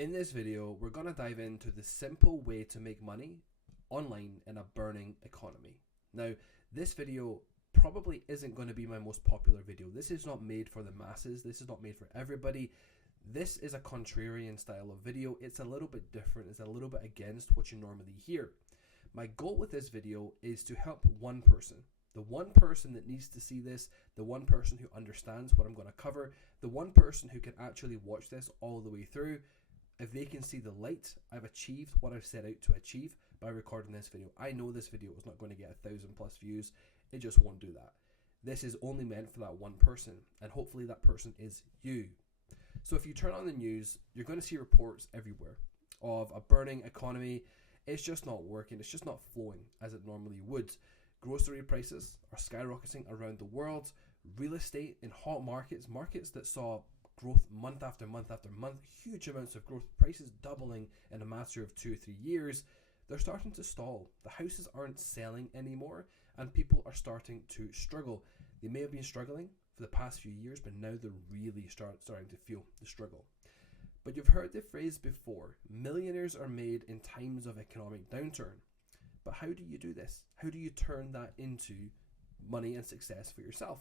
In this video, we're going to dive into the simple way to make money online in a burning economy. Now, this video probably isn't going to be my most popular video. This is not made for the masses. This is not made for everybody. This is a contrarian style of video. It's a little bit different. It's a little bit against what you normally hear. My goal with this video is to help one person. The one person that needs to see this, the one person who understands what I'm going to cover, the one person who can actually watch this all the way through. If they can see the light, I've achieved what I've set out to achieve by recording this video. I know this video is not going to get 1,000+ views. It just won't do that. This is only meant for that one person, and hopefully that person is you. So if you turn on the news, you're going to see reports everywhere of a burning economy. It's just not working. It's just not flowing as it normally would. Grocery prices are skyrocketing around the world. Real estate in hot markets, markets that saw growth month after month after month, huge amounts of growth, prices doubling in a matter of 2 or 3 years, they're starting to stall. The houses aren't selling anymore, and people are starting to struggle. They may have been struggling for the past few years, but now they're really starting to feel the struggle. But you've heard the phrase before, millionaires are made in times of economic downturn. But how do you do this? How do you turn that into money and success for yourself?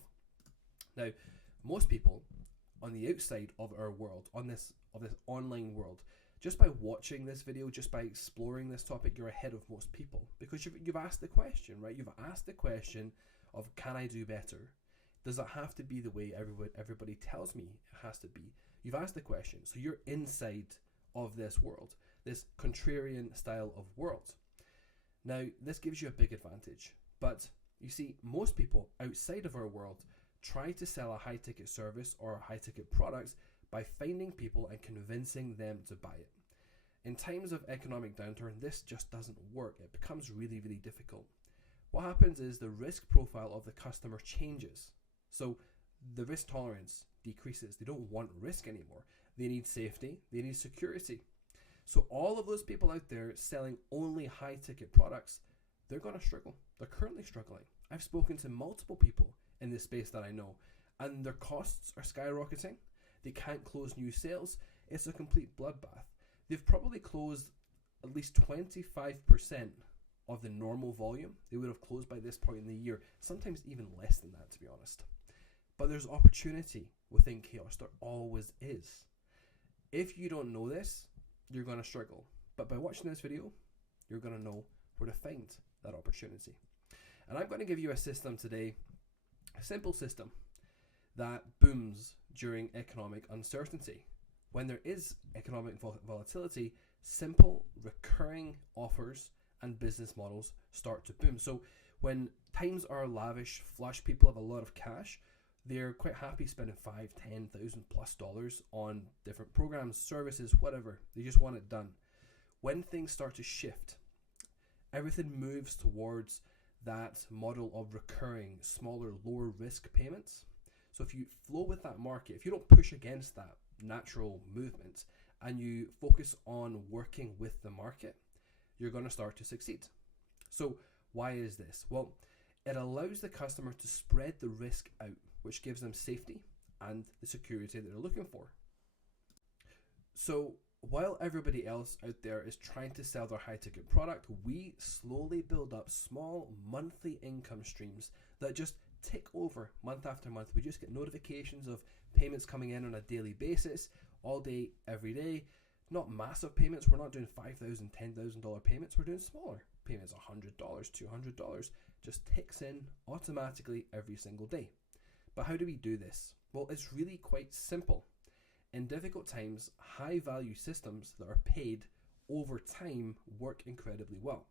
Now, most people on the outside of our world, of this online world, just by watching this video, just by exploring this topic, you're ahead of most people because you've asked the question, right? You've asked the question of, can I do better? Does it have to be the way everybody tells me it has to be? You've asked the question, so you're inside of this world, this contrarian style of world. Now, this gives you a big advantage, but you see, most people outside of our world try to sell a high-ticket service or a high-ticket product by finding people and convincing them to buy it. In times of economic downturn, this just doesn't work. It becomes really, really difficult. What happens is the risk profile of the customer changes. So the risk tolerance decreases. They don't want risk anymore. They need safety. They need security. So all of those people out there selling only high-ticket products, they're going to struggle. They're currently struggling. I've spoken to multiple people in this space that I know, and their costs are skyrocketing. They can't close new sales. It's a complete bloodbath. They've probably closed at least 25% of the normal volume they would have closed by this point in the year, sometimes even less than that, to be honest. But there's opportunity within chaos. There always is. If you don't know this, you're going to struggle. But by watching this video, you're going to know where to find that opportunity. And I'm going to give you a system today, a simple system that booms during economic uncertainty. When there is economic volatility, simple recurring offers and business models start to boom. So when times are lavish, flush, people have a lot of cash, they're quite happy spending $5,000-$10,000+ on different programs, services, whatever. They just want it done. When things start to shift, everything moves towards that model of recurring, smaller, lower risk payments. So if you flow with that market, if you don't push against that natural movement and you focus on working with the market, you're going to start to succeed. So why is this? Well, it allows the customer to spread the risk out, which gives them safety and the security that they're looking for. So while everybody else out there is trying to sell their high-ticket product, we slowly build up small monthly income streams that just tick over month after month. We just get notifications of payments coming in on a daily basis, all day, every day. Not massive payments. We're not doing $5,000, $10,000 payments. We're doing smaller payments, $100, $200. Just ticks in automatically every single day. But how do we do this? Well, it's really quite simple. In difficult times, high-value systems that are paid over time work incredibly well.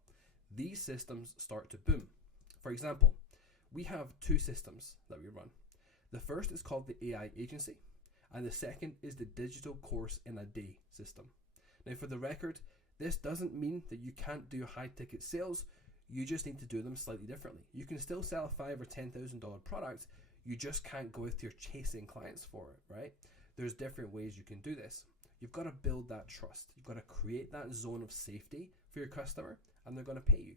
These systems start to boom. For example, we have 2 systems that we run. The first is called the AI agency, and the second is the digital course in a day system. Now, for the record, this doesn't mean that you can't do high-ticket sales. You just need to do them slightly differently. You can still sell a $5,000 or $10,000 product. You just can't go out there chasing clients for it, right? There's different ways you can do this. You've got to build that trust. You've got to create that zone of safety for your customer, and they're going to pay you.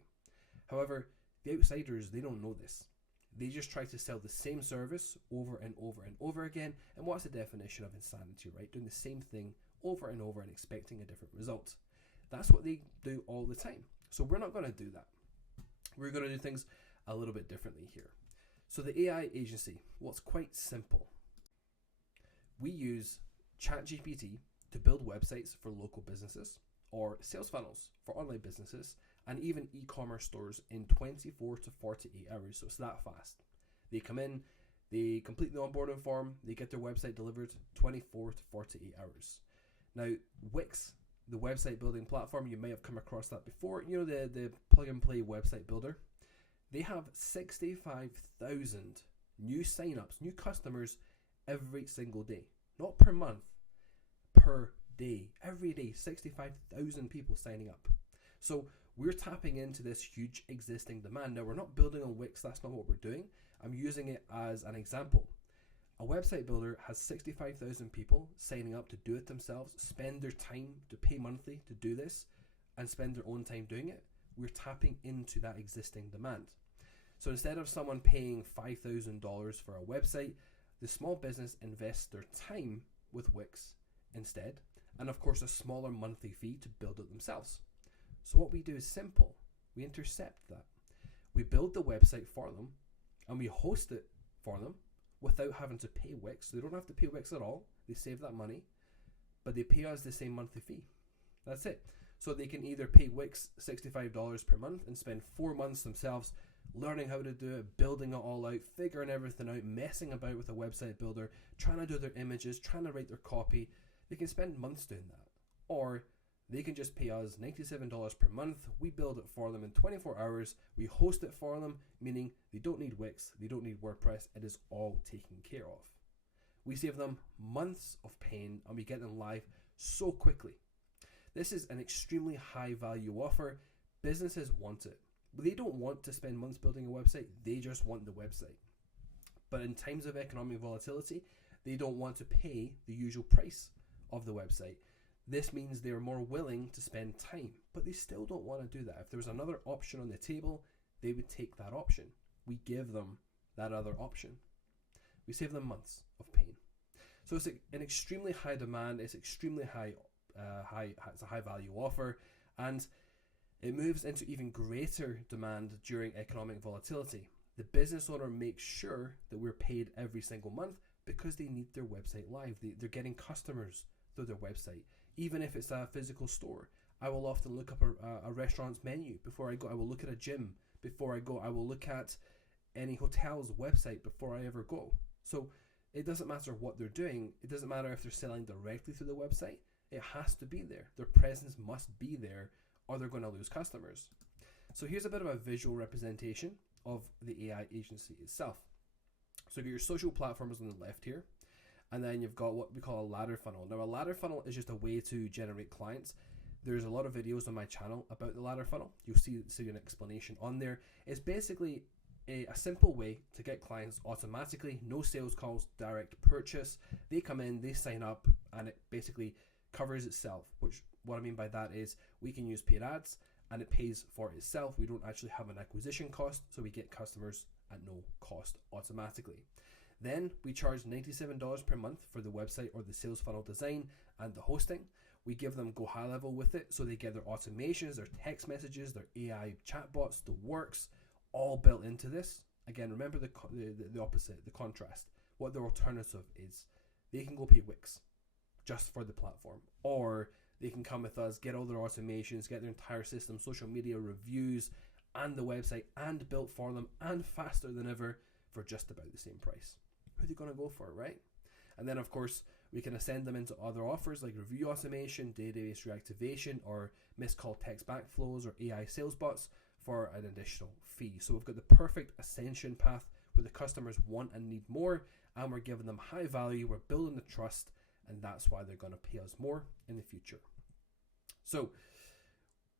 However, the outsiders, they don't know this. They just try to sell the same service over and over and over again. And what's the definition of insanity, right? Doing the same thing over and over and expecting a different result. That's what they do all the time. So we're not going to do that. We're going to do things a little bit differently here. So the AI agency, well, it's quite simple. We use ChatGPT to build websites for local businesses or sales funnels for online businesses and even e-commerce stores in 24 to 48 hours. So it's that fast. They come in, they complete the onboarding form, they get their website delivered 24 to 48 hours. Now, Wix, the website building platform, you may have come across that before. You know, the plug and play website builder. They have 65,000 new signups, new customers every single day. Not per month, per day. Every day, 65,000 people signing up. So we're tapping into this huge existing demand. Now, we're not building on Wix. That's not what we're doing. I'm using it as an example. A website builder has 65,000 people signing up to do it themselves, spend their time to pay monthly to do this, and spend their own time doing it. We're tapping into that existing demand. So instead of someone paying $5,000 for a website, the small business invests their time with Wix instead, and of course a smaller monthly fee to build it themselves. So what we do is simple. We intercept that. We build the website for them, and we host it for them without having to pay Wix. So they don't have to pay Wix at all. They save that money, but they pay us the same monthly fee. That's it. So they can either pay Wix $65 per month and spend 4 months themselves learning how to do it, building it all out, figuring everything out, messing about with a website builder, trying to do their images, trying to write their copy. They can spend months doing that. Or they can just pay us $97 per month. We build it for them in 24 hours. We host it for them, meaning they don't need Wix, they don't need WordPress. It is all taken care of. We save them months of pain and we get them live so quickly. This is an extremely high value offer. Businesses want it. They don't want to spend months building a website. They just want the website. But in times of economic volatility, they don't want to pay the usual price of the website. This means they're more willing to spend time, but they still don't want to do that. If there was another option on the table, they would take that option. We give them that other option. We save them months of pain. So it's an extremely high demand. It's extremely it's a high value offer, and it moves into even greater demand during economic volatility. The business owner makes sure that we're paid every single month because they need their website live. They're getting customers through their website. Even if it's a physical store, I will often look up a restaurant's menu before I go. I will look at a gym before I go. I will look at any hotel's website before I ever go. So it doesn't matter what they're doing. It doesn't matter if they're selling directly through the website. It has to be there. Their presence must be there or they're going to lose customers. So here's a bit of a visual representation of the AI agency itself. So you've got your social platforms on the left here, and then you've got what we call a ladder funnel. Now a ladder funnel is just a way to generate clients. There's a lot of videos on my channel about the ladder funnel. You'll see an explanation on there. It's basically a simple way to get clients automatically, no sales calls, direct purchase. They come in, they sign up, and it basically covers itself. Which what I mean by that is we can use paid ads and it pays for itself. We don't actually have an acquisition cost, so we get customers at no cost automatically. Then we charge $97 per month for the website or the sales funnel design and the hosting. We give them go high level with it, so they get their automations, their text messages, their AI chatbots, the works, all built into this. Again, remember the opposite, the contrast. What their alternative is. They can go pay Wix just for the platform, or they can come with us, get all their automations, get their entire system, social media reviews, and the website, and built for them, and faster than ever for just about the same price. Who are they going to go for, right? And then, of course, we can ascend them into other offers like review automation, database reactivation, or missed call text backflows, or AI sales bots for an additional fee. So we've got the perfect ascension path where the customers want and need more, and we're giving them high value, we're building the trust, and that's why they're going to pay us more in the future. So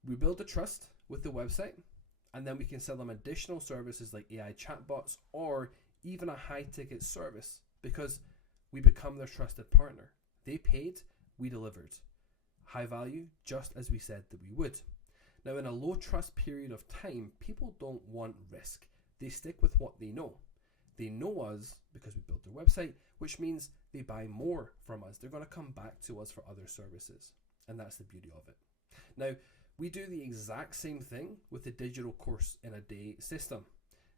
we build the trust with the website, and then we can sell them additional services like AI chatbots or even a high ticket service because we become their trusted partner. They paid, we delivered. High value, just as we said that we would. Now, in a low trust period of time, people don't want risk. They stick with what they know. They know us because we built their website, which means they buy more from us. They're going to come back to us for other services. And that's the beauty of it. Now, we do the exact same thing with the digital course in a day system.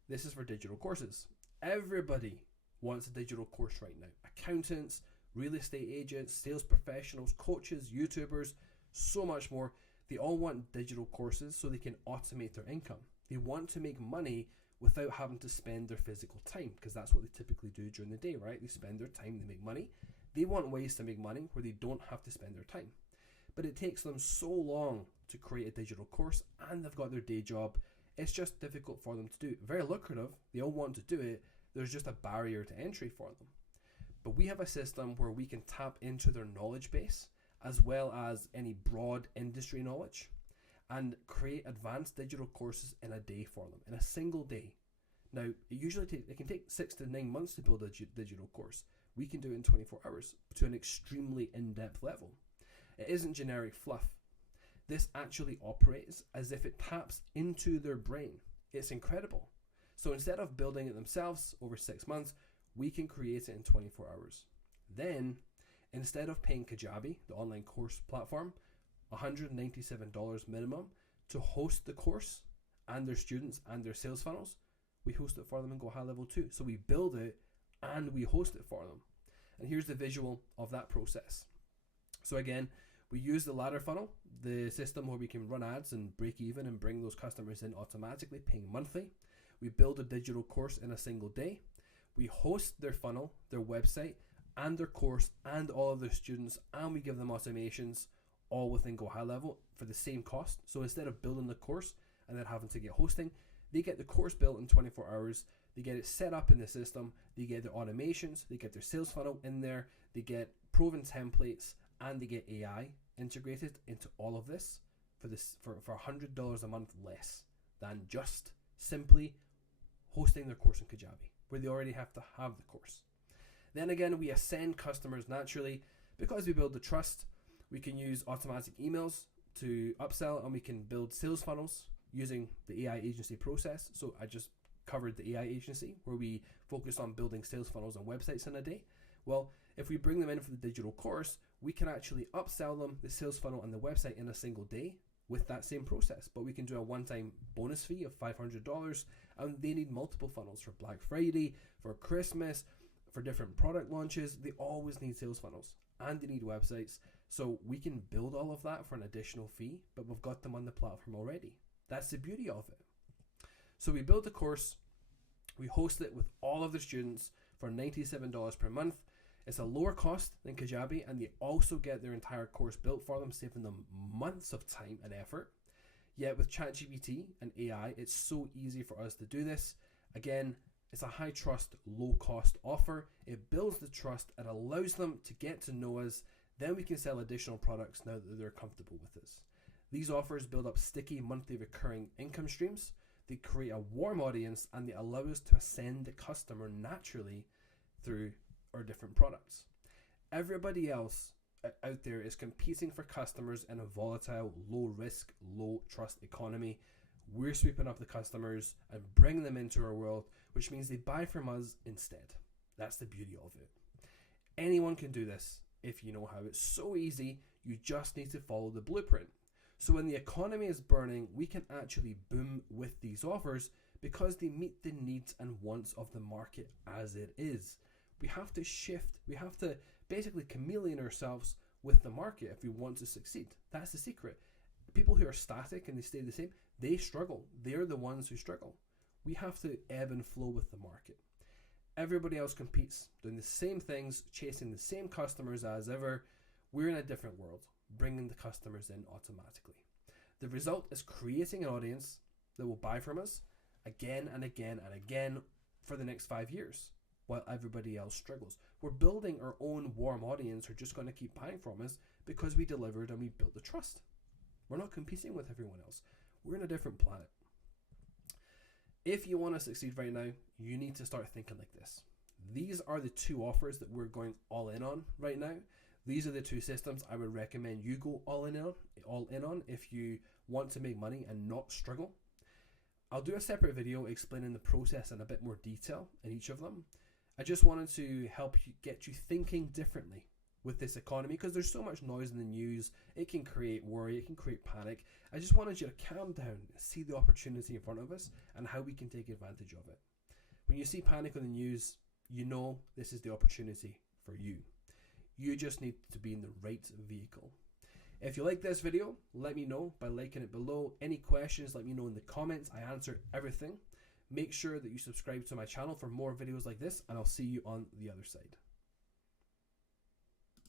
This is for digital courses. Everybody wants a digital course right now. Accountants, real estate agents, sales professionals, coaches, YouTubers, so much more. They all want digital courses so they can automate their income. They want to make money without having to spend their physical time, because that's what they typically do during the day, right? They spend their time, they make money. They want ways to make money where they don't have to spend their time. But it takes them so long to create a digital course, and they've got their day job. It's just difficult for them to do. Very lucrative. They all want to do it. There's just a barrier to entry for them. But we have a system where we can tap into their knowledge base as well as any broad industry knowledge and create advanced digital courses in a day for them, in a single day. Now, it can take 6 to 9 months to build a digital course. We can do it in 24 hours to an extremely in-depth level. It isn't generic fluff. This actually operates as if it taps into their brain. It's incredible. So instead of building it themselves over 6 months, we can create it in 24 hours. Then, instead of paying Kajabi, the online course platform, $197 minimum to host the course and their students and their sales funnels, we host it for them and go high level too. So we build it and we host it for them. And here's the visual of that process. So again, we use the ladder funnel, the system where we can run ads and break even and bring those customers in automatically, paying monthly. We build a digital course in a single day. We host their funnel, their website, and their course, and all of their students, and we give them automations, all within Go High Level for the same cost. So instead of building the course and then having to get hosting, they get the course built in 24 hours. They get it set up in the system. They get their automations. They get their sales funnel in there. They get proven templates, and they get AI integrated into all of this for $100 a month less than just simply hosting their course in Kajabi, where they already have to have the course. Then again, we ascend customers naturally because we build the trust. We can use automatic emails to upsell, and we can build sales funnels using the AI agency process. So I just covered the AI agency where we focus on building sales funnels and websites in a day. Well, if we bring them in for the digital course, we can actually upsell them the sales funnel and the website in a single day with that same process. But we can do a one-time bonus fee of $500, and they need multiple funnels for Black Friday, for Christmas, for different product launches. They always need sales funnels and they need websites. So we can build all of that for an additional fee, but we've got them on the platform already. That's the beauty of it. So we build the course, we host it with all of the students for $97 per month. It's a lower cost than Kajabi, and they also get their entire course built for them, saving them months of time and effort. Yet with ChatGPT and AI, it's so easy for us to do this. Again, it's a high trust, low cost offer. It builds the trust. It allows them to get to know us. Then we can sell additional products now that they're comfortable with us. These offers build up sticky monthly recurring income streams. They create a warm audience, and they allow us to ascend the customer naturally through our different products. Everybody else out there is competing for customers in a volatile, low risk, low trust economy. We're sweeping up the customers and bringing them into our world, which means they buy from us instead. That's the beauty of it. Anyone can do this if you know how. It's so easy. You just need to follow the blueprint. So when the economy is burning, we can actually boom with these offers because they meet the needs and wants of the market as it is. We have to shift. We have to basically chameleon ourselves with the market if we want to succeed. That's the secret. People who are static and they stay the same, they struggle. They're the ones who struggle. We have to ebb and flow with the market. Everybody else competes, doing the same things, chasing the same customers as ever. We're in a different world, bringing the customers in automatically. The result is creating an audience that will buy from us again and again and again for the next 5 years while everybody else struggles. We're building our own warm audience who are just going to keep buying from us because we delivered and we built the trust. We're not competing with everyone else. We're in a different planet. If you want to succeed right now, you need to start thinking like this. These are the two offers that we're going all in on right now. These are the two systems I would recommend you go all in on if you want to make money and not struggle. I'll do a separate video explaining the process in a bit more detail in each of them. I just wanted to help you get you thinking differently with this economy, because there's so much noise in the news. It can create worry, it can create panic. I just wanted you to calm down, see the opportunity in front of us and how we can take advantage of it. When you see panic on the news, you know this is the opportunity for you. You just need to be in the right vehicle. If you like this video, let me know by liking it below. Any questions, let me know in the comments. I answer everything. Make sure that you subscribe to my channel for more videos like this, and I'll see you on the other side.